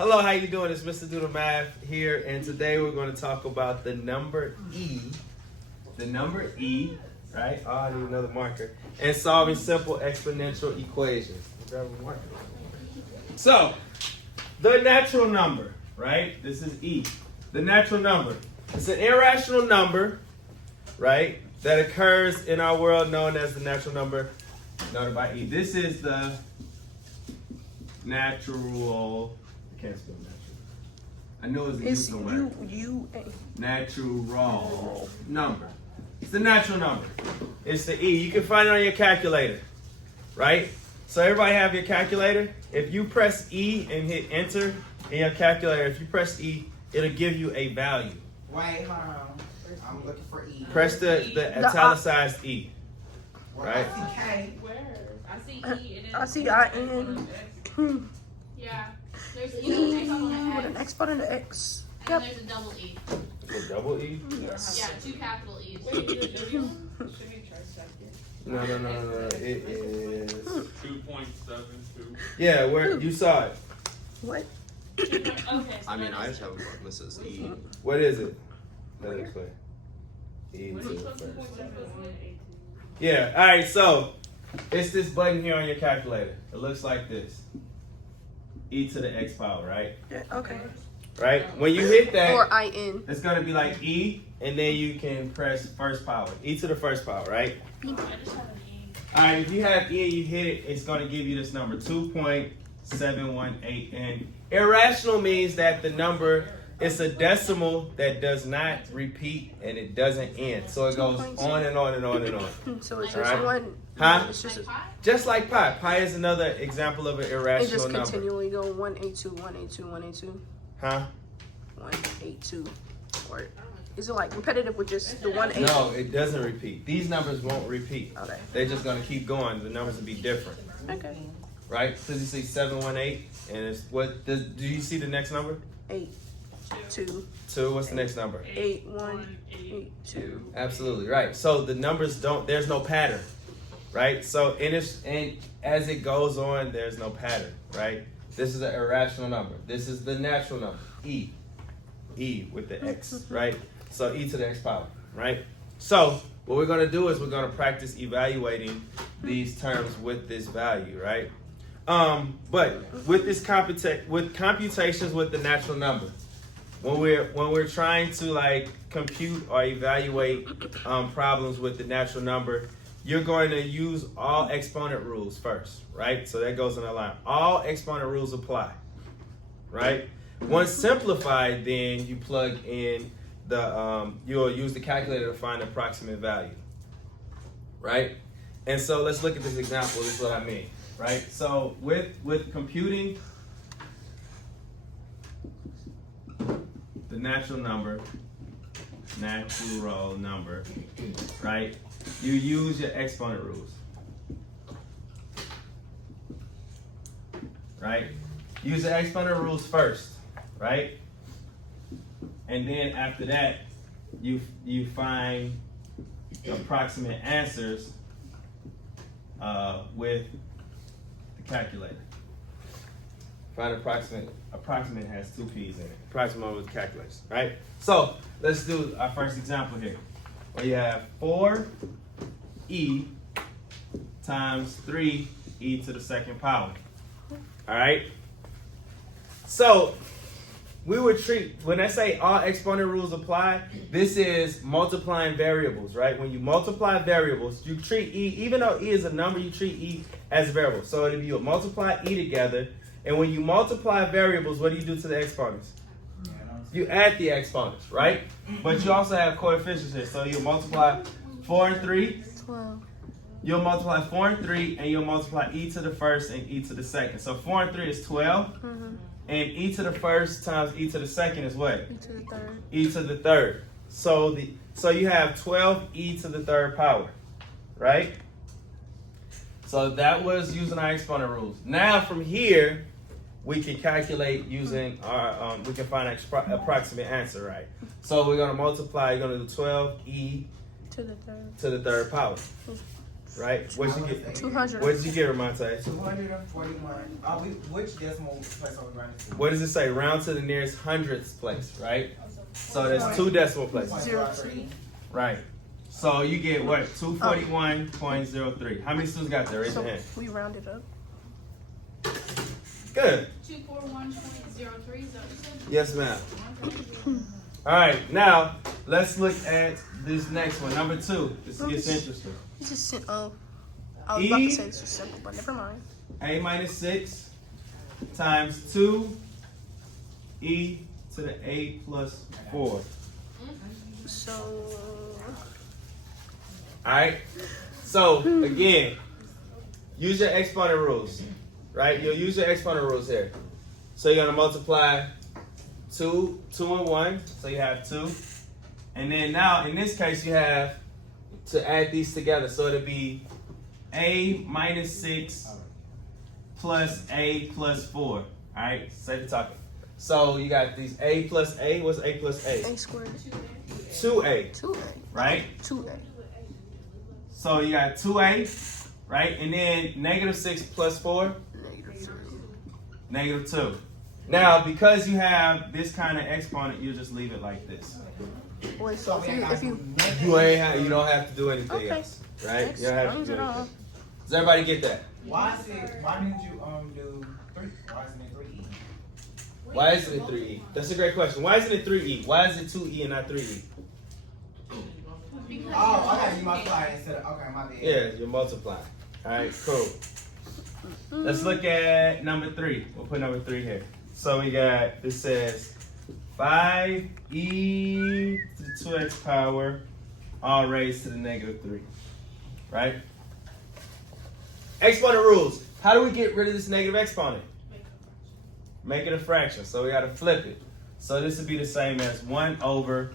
Hello, how you doing? It's Mr. Doodle Math here, and today we're going to talk about the number E. The number E, right? Oh, I need another marker. And solving simple exponential equations. Grab a marker. So, the natural number, right? This is E. The natural number. It's an irrational number, right? That occurs in our world known as the natural number denoted by E. This is the natural. I can't spell natural. I know it's a useful word. Natural number. It's the natural number. It's the E. You can find it on your calculator, right? So everybody have your calculator? If you press E and hit enter in your calculator, if you press E, it'll give you a value. Wait, hold on. I'm looking for E. Press the italicized E. Right? I see K. Where? I see E and then I see I-N. Yeah. There's E and an With an X. exponent of X. And then there's a double E. A double E? Yes. Yeah, two capital E's. No. It is 2.72. yeah. Where you saw it? What? Okay. So I mean, that I is- just have Mrs. E. What is it? Let me explain. E What to are you the supposed to first. put? Yeah. All right. So it's this button here on your calculator. It looks like this. E to the X power, right? Yeah, okay. Right. When you hit that, Or I-N. it's gonna be like E, and then you can press first power. E to the first power, right? I just have an E. All right. If you have E and you hit it, it's gonna give you this number 2.718. And irrational means that the number is a decimal that does not repeat and it doesn't end. So it goes on and on and on and on. So it's just Alright. one. Huh? It's just Like pi? Just like pi. Pi is another example of an it irrational just number. continually go 182, 182, 182, Huh? 182. Or is it like repetitive with just the 182? No, it doesn't repeat. These numbers won't repeat. Okay. They're just going to keep going. The numbers will be different. Okay. Right? So you see 718, and it's what do you see the next number? 8, 2, 2. What's the next number? 8, 1, 8, 2. Absolutely right. So the numbers there's no pattern, right? So and as it goes on, there's no pattern, right? This is an irrational number. This is the natural number, E with the X, right? So E to the X power, right? So what we're gonna do is we're gonna practice evaluating these terms with this value, right? But with this computations with the natural number, when we're trying to like compute or evaluate problems with the natural number, you're going to use all exponent rules first, right? So that goes in a line. All exponent rules apply, right? Once simplified, then you plug in you'll use the calculator to find the approximate value, right? And so let's look at this example. This is what I mean, right? So with computing the natural number, right? You use your exponent rules, right? Use the exponent rules first, right? And then after that, you find approximate answers with the calculator. Find approximate has 2 P's in it. Approximate with calculators, right? So let's do our first example here. Where you have 4e times 3e to the second power. All right? So we would treat, when I say all exponent rules apply, this is multiplying variables, right? When you multiply variables, you treat e, even though e is a number, you treat e as a variable. So if you multiply e together, and when you multiply variables, what do you do to the exponents? You add the exponents, right? But you also have coefficients here. So you'll multiply 4 and 3. 12. You'll multiply 4 and 3, and you'll multiply e to the first and e to the second. So 4 and 3 is 12. Mm-hmm. And e to the first times e to the second is what? E to the third. E to the third. So you have 12 e to the third power, right? So that was using our exponent rules. Now from here, we can calculate using our, we can find an approximate answer, right? So we're gonna multiply, you're gonna do 12e To the third. to the third power. right? What'd you get? 200. What did you get, Ramonte? 241. Which decimal place are we running to? What does it say? Round to the nearest hundredths place, right? So there's 2 decimal places. 0.03. Right. So you get what? 241.03. How many students got there? Raise So your hand. we rounded up. Good. 241.03. Is that what you said? Yes, ma'am. All right. Now let's look at this next one, number 2. This gets interesting. It's just I was about to say this was simple, but never mind. A minus 6 times 2e to the a plus 4. So All right. So again, use your exponent rules, right? You'll use your exponent rules here. So you're gonna multiply 2 and 1, so you have 2, and then now in this case you have to add these together, so it'll be a minus 6 plus a plus 4. All right, save the talking. So you got these a plus a. What's a plus a? A squared. 2a, 2A. right? 2A. So you got 2a, right? And then negative 6 plus 4, negative 2. Now, because you have this kind of exponent, you just leave it like this. Wait, So so if you You don't have to do anything Okay. else, right? You don't have to do Explains it all. anything. Does everybody get that? Why didn't you do 3? Why isn't it 3E? Why isn't it 3e? That's a great question. Why isn't it 3e? Why is it 2e and not 3e? Oh, I got you multiplying instead of, okay, my bad. Yeah, you're multiplying. All right, cool. Let's look at number 3. We'll put number 3 here. So we got, this says 5e to the 2x power, all raised to the negative 3, right? Exponent rules. How do we get rid of this negative exponent? Make it a fraction. So we got to flip it. So this would be the same as 1 over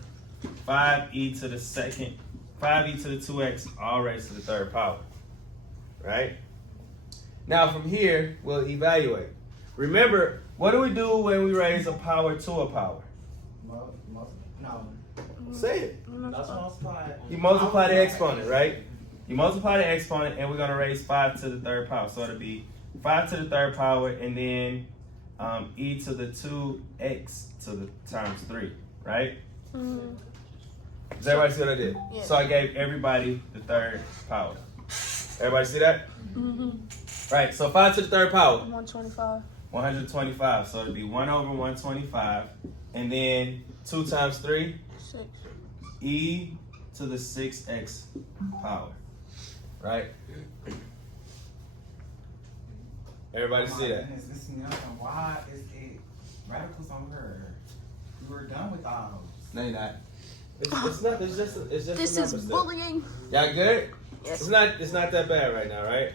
5e to the 5e to the 2x, all raised to the 3rd power, right? Now from here, we'll evaluate. Remember, what do we do when we raise a power to a power? No. Say it. That's multiply. You multiply the exponent, right? You multiply the exponent, and we're going to raise 5 to the 3rd power. So it'll be 5 to the 3rd power, and then e to the 2x to the times 3, right? Does everybody see what I did? Yeah. So I gave everybody the 3rd power. Everybody see that? Right, so 5 to the 3rd power. 125. 125. So it'll be 1 over 125. And then 2 times 3, 6. e to the 6x power. Right? Everybody see that? Why is it radicals on her? We were done with all. No, you're not. It's not. It's just. It's just. This a is number still. bullying. Y'all good? Yes. It's not. It's not that bad right now, right?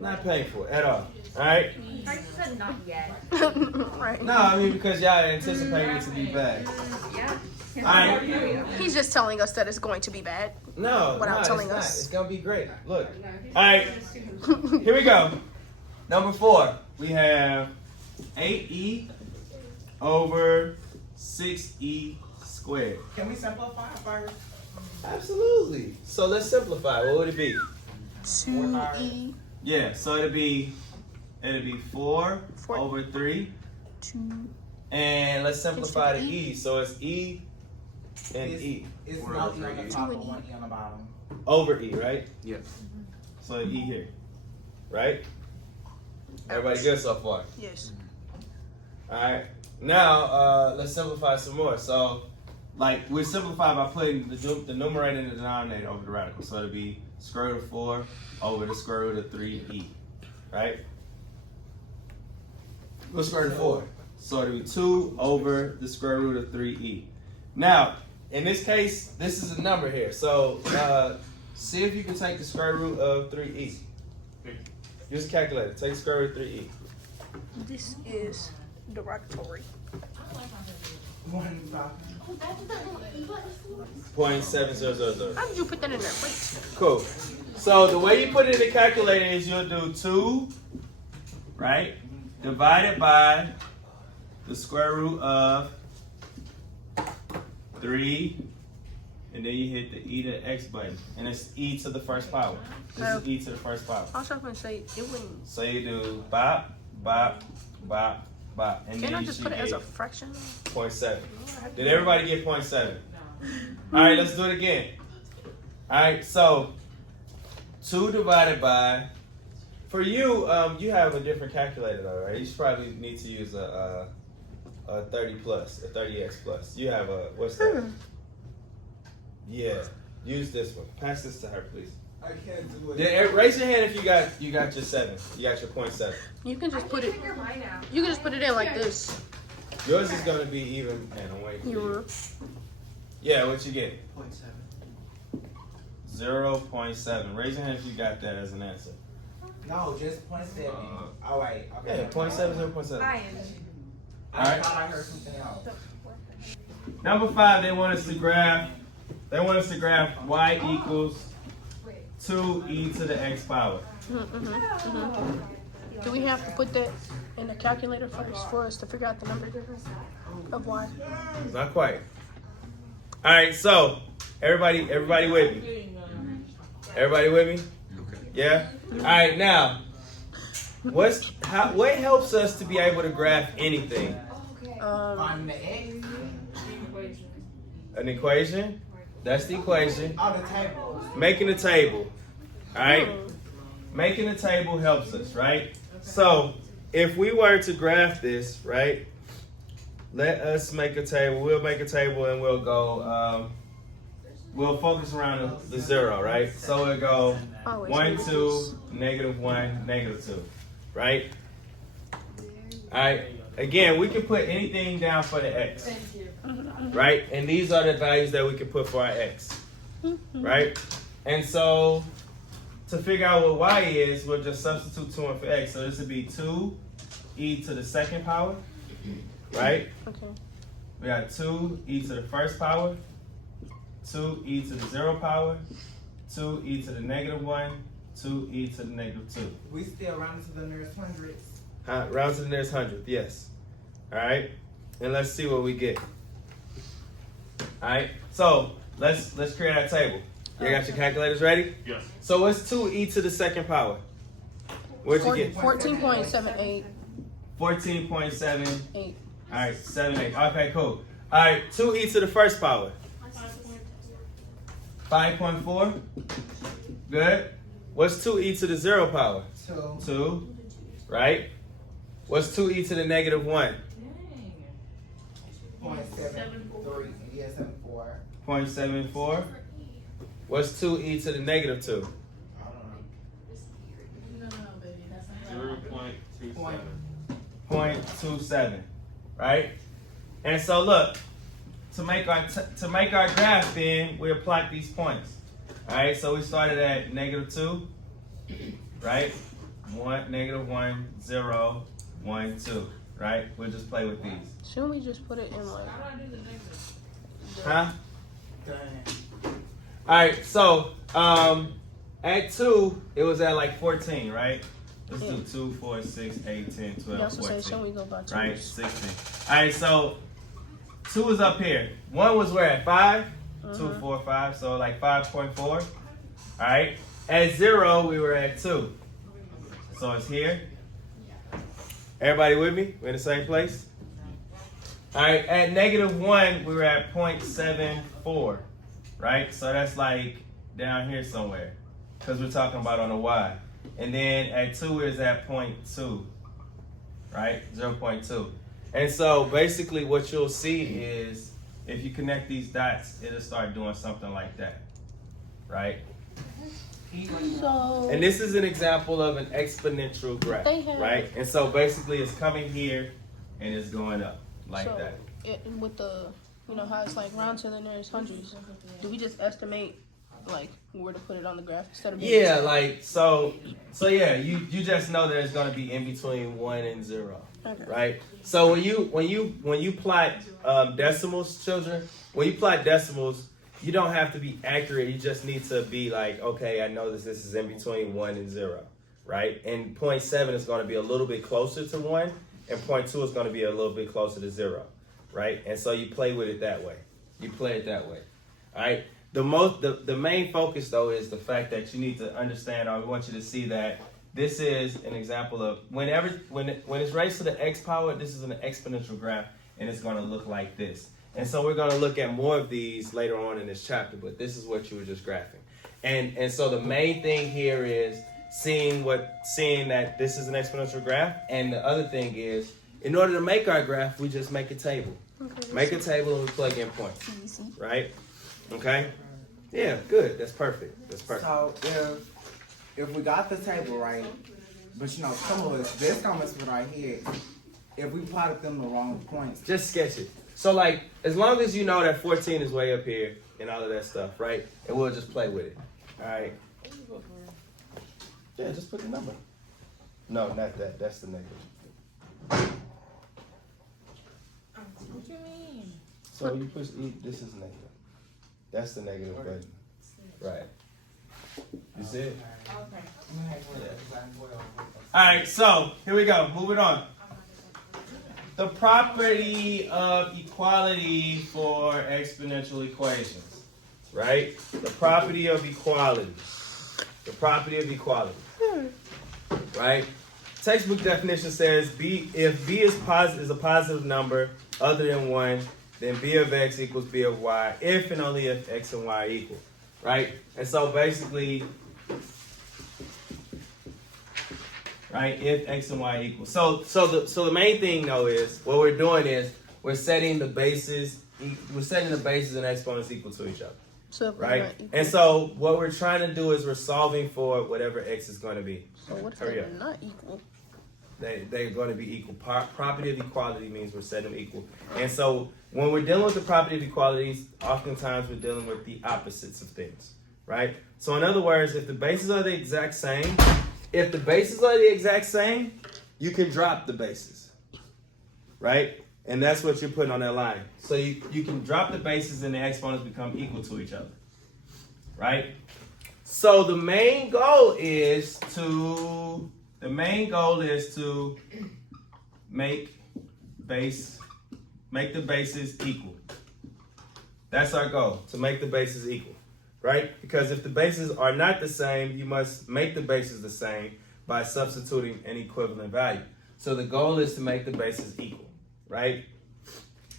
Not painful at all. All right. I said not yet. Right. No, I mean because y'all anticipating it to be bad. Yeah. All right. He's just telling us that it's going to be bad. No, Without it's telling not. us. It's gonna be great. Look. All right. Here we go. Number 4. We have 8e over 6e squared. Can we simplify first? Absolutely. So let's simplify. What would it be? 2e. Yeah. So it'd be 4 Four. over 3. 2. And let's simplify the Instead of e. So it's e and e It's not E on the top and 1 E on the bottom. over e, right? Yes. So e here, right? Everybody good so far? Yes. All right. Now let's simplify some more. So, like we simplify by putting the numerator and the denominator over the radical. So it'll be square root of 4 over the square root of 3e, right? What's square root of 4? So it'll be 2 over the square root of 3e. Now, in this case, this is a number here. So see if you can take the square root of 3e. Use a calculator. Take the square root of 3e. This is derogatory. 0.7000. How did you put that in there? Wait. Cool. So the way you put it in the calculator is you'll do 2, right, divided by the square root of 3 and then you hit the E to X button, and it's E to the first power. This is E to the first power. I was trying to say it wouldn't. So you do bop, bop, bop, bop, and Can't then I you just should put it as get a fraction? 0.7. Did everybody get 0.7? All right, let's do it again. All right, so 2 divided by, for you, you have a different calculator though, right? You should probably need to use a 30 plus, a 30x plus. You have a, what's that? Yeah, use this one. Pass this to her, please. I can't do it. Then, raise your hand if you got your 7. You got your 0.7. You can just put it. Figure mine out. You can just put it in like this. Yours is gonna be even. And I'm waiting for you. Yeah, what you get? 0.7. Raise your hand if you got that as an answer. No, just 0.7. Oh, wait. Okay. Yeah, 0.7, 0.7. I am. Alright. thought I heard something else. Number 5, they want us to graph y equals 2e to the x power. Do we have to put that in the calculator first for us to figure out the number of y? Not quite. All right, so everybody with me? Everybody with me? Okay. Yeah. All right, now, what helps us to be able to graph anything? On the X. An equation. That's the equation. On the table. Making a table. All right. Making a table helps us, right? So if we were to graph this, right? Let us make a table. We'll make a table and we'll go. We'll focus around the 0, right? So we'll go 1, 2, -1, -2, right? All right. Again, we can put anything down for the x, right? And these are the values that we can put for our x, right? And so to figure out what y is, we'll just substitute 2 in for x. So this would be 2e to the second power, right? Okay. We got 2e to the first power, 2e to the 0 power, 2e to the -1, 2e to the -2. We still round to the nearest hundreds. Round to the nearest hundredth, yes. All right, and let's see what we get. All right, so let's create our table. You got your calculators ready? Yes. So what's 2e to the second power? What'd you get? 14.78. 14.78. All right, 78. Okay, cool. All right, 2e to the first power. 5.4. Good. What's 2e to the 0 power? 2. 2. Right. What's 2e to the -1? 0.73. Yeah, 74. 0.74. What's 2e to the -2? I don't know. 0.27. 0.27. Right. And so look, to make our graph, then we'll plot these points. All right. So we started at -2. Right. 1, -1, 0, 1, 2. Right. We'll just play with these. Shouldn't we just put it in like? Huh? All right, so at 2, it was at like 14, right? Let's do 2, 4, 6, 8, 10, 12, Also say, 14. shouldn't we go by two? Right, 16. All right, so 2 is up here. 1 was where at 5? 2, 4, 5, so like 5.4. All right, at 0, we were at 2. So it's here. Everybody with me? We're in the same place? All right, at -1, we were at 0.74, right? So that's like down here somewhere, because we're talking about on a y. And then at 2 is at 0.2, right? 0.2. And so basically what you'll see is if you connect these dots, it'll start doing something like that, right? So. And this is an example of an exponential graph, right? And so basically it's coming here and it's going up like so that. With the, how it's like round to the nearest hundreds, do we just estimate like where to put it on the graph instead of Yeah, like so yeah, you just know that it's gonna be in between 1 and 0. Okay. Right? So when you plot decimals, children, when you plot decimals, you don't have to be accurate. You just need to be like, okay, I know this is in between 1 and 0, right? And 0.7 is going to be a little bit closer to 1, and 0.2 is going to be a little bit closer to 0, right? And so you play with it that way. You play it that way, all right? the main focus though is the fact that you need to understand, or we want you to see that this is an example of when it's raised to the x power, this is an exponential graph, and it's going to look like this. And so we're going to look at more of these later on in this chapter, but this is what you were just graphing. And so the main thing here is seeing that this is an exponential graph, and the other thing is, in order to make our graph, we just make a table. Okay. Make a table and we plug in points. Easy. Right? Okay? Yeah, good. That's perfect. So if we got the table right, but you know, some of us, there's comments right here, if we plotted them the wrong points. Just sketch it. So like, as long as you know that 14 is way up here and all of that stuff, right? And we'll just play with it. All right? Yeah, just put the number. No, not that. That's the negative. What you mean? So you push E, this is negative. That's the negative button. Right. You see it? Okay. Alright, so here we go. Moving on. The property of equality for exponential equations. Right? The property of equality. The property of equality. Right? Textbook definition says if b is a positive number other than 1, then b of x equals b of y if and only if x and y are equal. Right? And so basically, right, if x and y equal. So the main thing though is what we're doing is we're setting the bases and exponents equal to each other. So right? And so what we're trying to do is we're solving for whatever x is going to be. So what if Hurry they're up. not equal? They're going to be equal. Property of equality means we're setting them equal. And so when we're dealing with the property of equalities, oftentimes we're dealing with the opposites of things, right? So in other words, if the bases are the exact same, you can drop the bases, right? And that's what you're putting on that line. So you can drop the bases and the exponents become equal to each other, right? So the main goal is to make the bases equal. That's our goal, to make the bases equal, right? Because if the bases are not the same, you must make the bases the same by substituting an equivalent value. So the goal is to make the bases equal, right?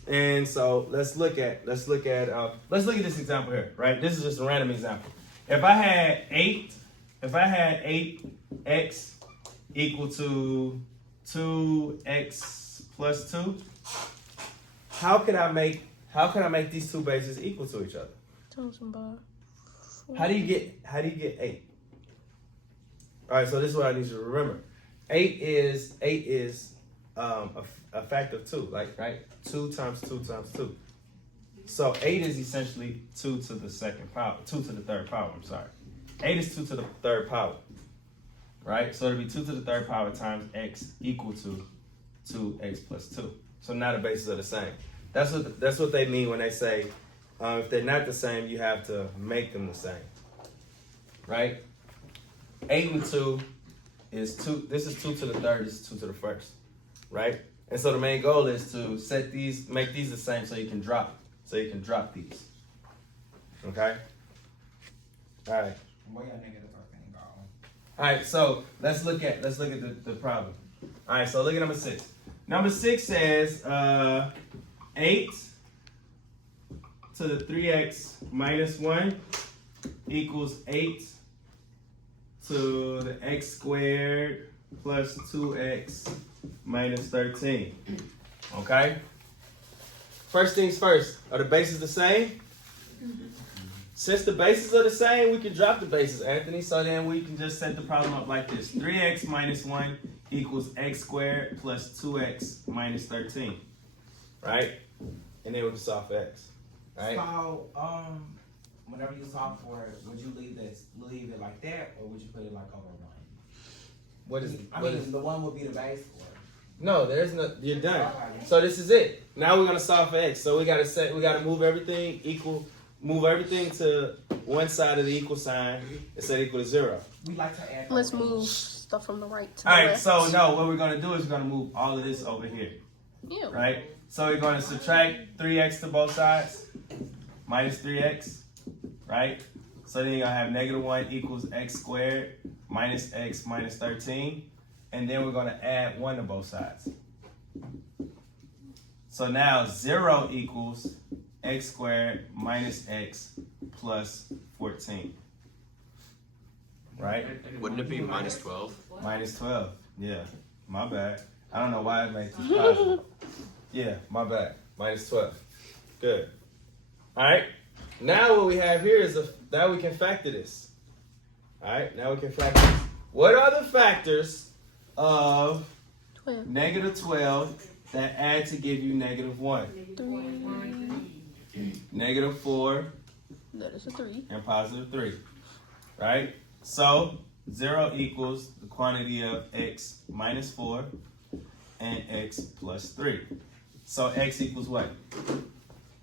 And so let's look at this example here, right? This is just a random example. If I had 8x equal to 2x plus 2, how can I make these two bases equal to each other? How do you get 8? All right, so this is what I need you to remember. 8 is a factor of 2, like, right? 2 times 2 times 2. So 8 is essentially 2 to the third power. 8 is 2 to the third power, right? So it'll be 2 to the third power times x equal to 2x plus 2. So now the bases are the same. That's what they mean when they say if they're not the same, you have to make them the same, right? 8 and 2 is 2. This is 2 to the third. This is 2 to the first, right? And so the main goal is to make these the same, so you can drop these. Okay. All right. All right. So let's look at the problem. All right. So look at number 6. Number 6 says 8 to the 3x minus 1 equals 8 to the x squared plus 2x minus 13. Okay? First things first, are the bases the same? Since the bases are the same, we can drop the bases, Anthony. So then we can just set the problem up like this. 3x minus 1 equals x squared plus 2x minus 13. Right? And then we can solve for x. Right? So, whenever you solve for it, would you leave it like that, or would you put it like over 1? The 1 would be the base, or? No, there's no. You're done. Okay. So this is it. Now we're gonna solve for x. So we gotta move everything equal. Move everything to one side of the equal sign and set equal to 0. We like to add. Let's move stuff from the right to the all right. left. So no, what we're gonna do is we're gonna move all of this over here. Ew. Right. So we're gonna subtract 3x to both sides, minus 3x. right? So then you're gonna have negative 1 equals x squared minus x minus 13. And then we're gonna add 1 to both sides. So now 0 equals x squared minus x plus 14. Right? Wouldn't it be minus 12? Minus 12. Yeah, my bad. I don't know why it makes this positive. Yeah, my bad. Minus 12. Good. All right. Now what we have here is now we can factor this. All right. Now we can factor this. What are the factors of 12. negative 12 that add to give you negative 1? 3. Negative 4 That is a 3. and positive 3. Right? So 0 equals the quantity of x minus 4 and x plus 3. So x equals what?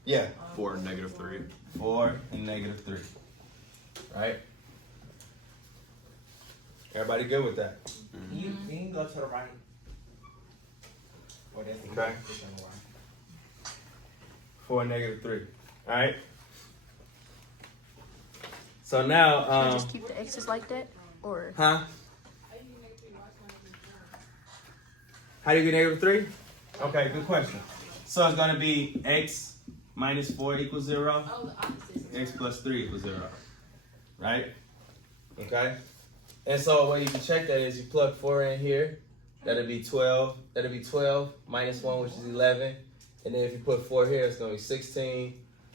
Yeah. 4 and negative 3. 4 and negative 3. Right? Everybody good with that? You can go to the right. Or that's the Okay. push on the right. 4 and negative 3. Alright? So now, Should I just keep the x's like that? Or huh? How do you get negative 3? Okay, good question. So it's going to be x minus 4 equals 0. Oh, the opposite. X plus 3 equals 0. Right? Okay? And so what you can check that is you plug 4 in here. That'll be 12. That'll be 12 minus 1, which is 11. And then if you put 4 here, it's going to be 16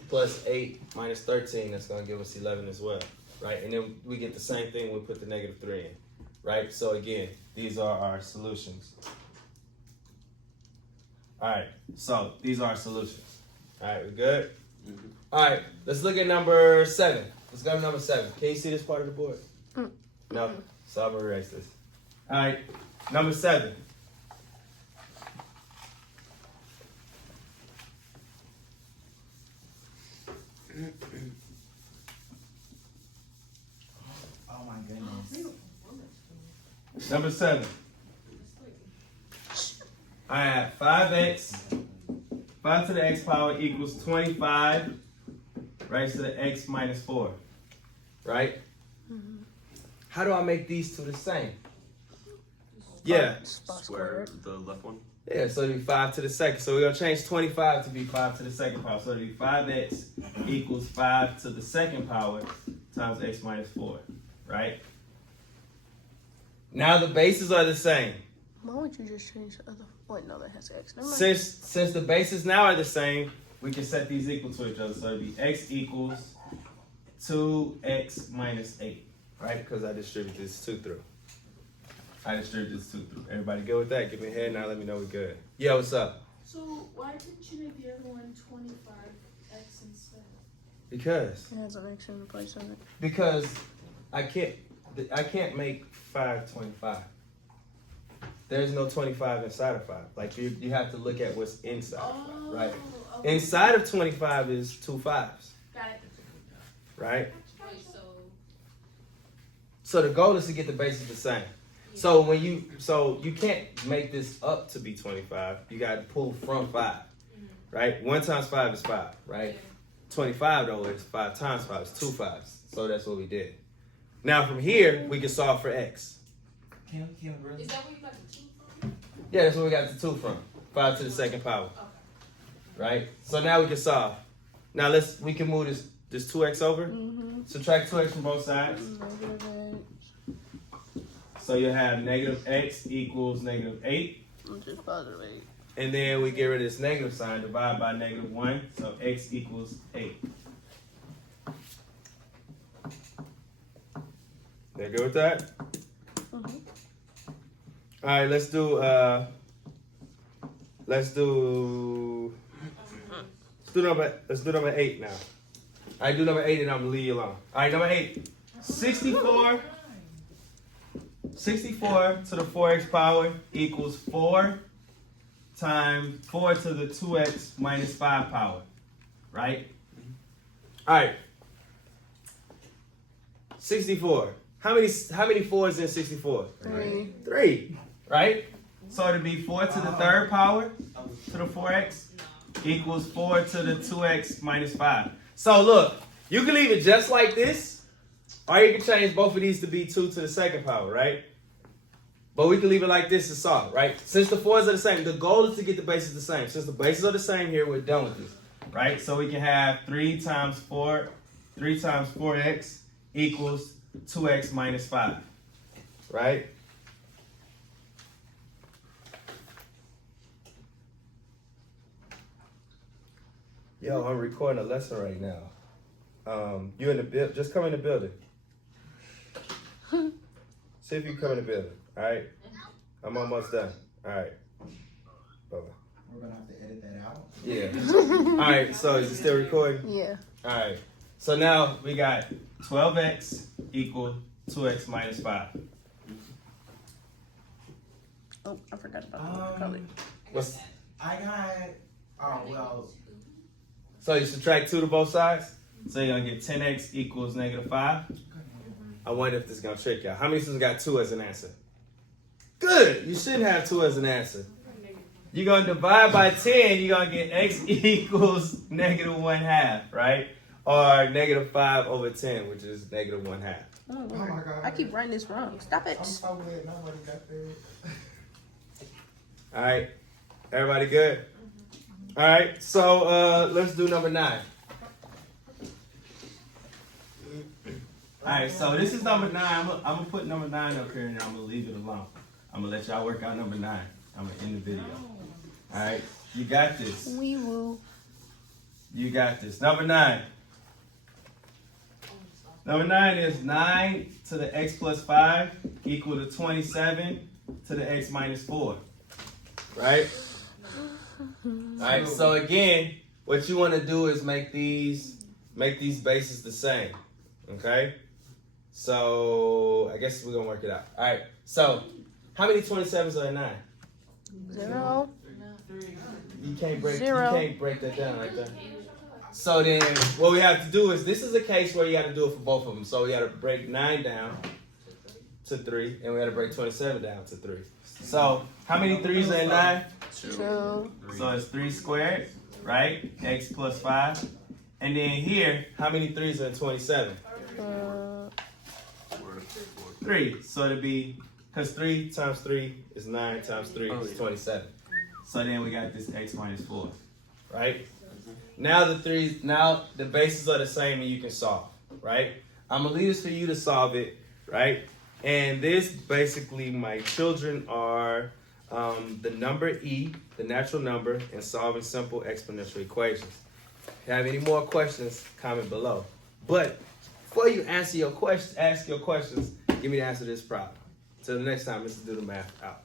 plus 8 minus 13. That's going to give us 11 as well. Right? And then we get the same thing when we put the negative 3 in. Right? So again, these are our solutions. All right. So these are our solutions. All right. We good? Mm-hmm. All right. Let's look at number 7. Let's go to number 7. Can you see this part of the board? No. So I'm going to erase this. All right. Number 7. Oh my goodness. Number 7. I have 5x. 5 to the x power equals 25 raised to the x minus 4. Right? How do I make these two the same? Yeah. Square the left one. Yeah, so it'll be 5 to the second. So we're going to change 25 to be 5 to the second power. So it'll be 5x equals 5 to the second power times x minus 4. Right? Now the bases are the same. why would you just change the other? Wait, no, that has x. Never mind. Since the bases now are the same, we can set these equal to each other. So it'll be x equals 2x minus 8. Right? Because I distribute this 2 through. Everybody good with that? Give me a head now. Let me know we're good. Yeah, what's up? So why didn't you make the other one 25x instead? Because It has an x in the place of it. I can't make 5 25. There's no 25 inside of 5. Like you have to look at what's inside of 5, right? Okay. Inside of 25 is 2 5s, Got it. right? Wait, So the goal is to get the bases the same. So you can't make this up to be 25. You got to pull from 5, right? 1 times 5 is 5, right? 25 though is 5 times 5 is 2 5s. So that's what we did. Now from here we can solve for x. Can really? Is that where you got the 2 from? Yeah, that's where we got the 2 from. 5 to the second power, right? So now we can solve. Now we can move this 2x over. Subtract 2x from both sides. Negative x. So you have negative x equals negative 8. Which is positive 8. And then we get rid of this negative sign, divide by negative 1. So x equals 8. They're good with that? All right, let's do number 8 now. All right, do number 8 and I'm gonna leave you alone. All right, number 8. 64 to the 4x power equals 4 times 4 to the 2x minus 5 power, right? All right. 64. How many 4s in 64? 3. 3, right? So it'd be 4 to the third power to the 4x equals 4 to the 2x minus 5. So look, You can leave it just like this, or you can change both of these to be 2 to the second power, right? But we can leave it like this to solve, right? Since the 4s are the same, the goal is to get the bases the same. Since the bases are the same here, we're done with this, right? So we can have 3 times 4x equals 2x minus 5, right? Yo, I'm recording a lesson right now. You in the build? Just come in the building. See if you come in the building. All right. I'm almost done. All right. Bye. We're gonna have to edit that out. Yeah. All right. So is it still recording? Yeah. All right. So now we got 12x equal 2x minus 5. Oh, I forgot about the color. What's I got. Oh well. so you subtract 2 to both sides. So you're gonna get 10x equals negative 5. I wonder if this is gonna trick y'all. How many students got 2 as an answer? Good. You shouldn't have 2 as an answer. You're gonna divide by 10. You're gonna get x equals negative 1/2, right? Or negative 5 over 10, which is negative 1/2. Oh, Oh Lord. my God. I keep writing this wrong. Stop it. I'm so glad nobody got that. All right. Everybody good? All right. So let's do number 9. All right. So this is number 9. I'm gonna put number 9 up here, and I'm gonna leave it alone. I'm gonna let y'all work out number 9. I'm gonna end the video. All right. You got this. Wee woo. You got this. Number 9. Number 9 is 9 to the x plus 5 equal to 27 to the x minus 4. Right? Alright, so again, what you want to do is make these bases the same. Okay? So I guess we're gonna work it out. Alright, so how many 27s are in 9? 0. You can't break 0. You can't break that down like that. So then what we have to do is, this is a case where you got to do it for both of them. So we got to break 9 down to 3, and we got to break 27 down to 3. So how many 3s are in 9? 2. So it's 3 squared, right? X plus 5. And then here, how many 3s are in 27? 3. So it'd be, because 3 times 3 is 9 times 3 is 27. So then we got this x minus 4, right? Now the bases are the same and you can solve, right? I'm gonna leave this for you to solve it, right? And this basically, my children, are the number e, the natural number, and solving simple exponential equations. If you have any more questions, comment below. But before you ask your questions, give me the answer to this problem. Till the next time, Mr. Do the Math out.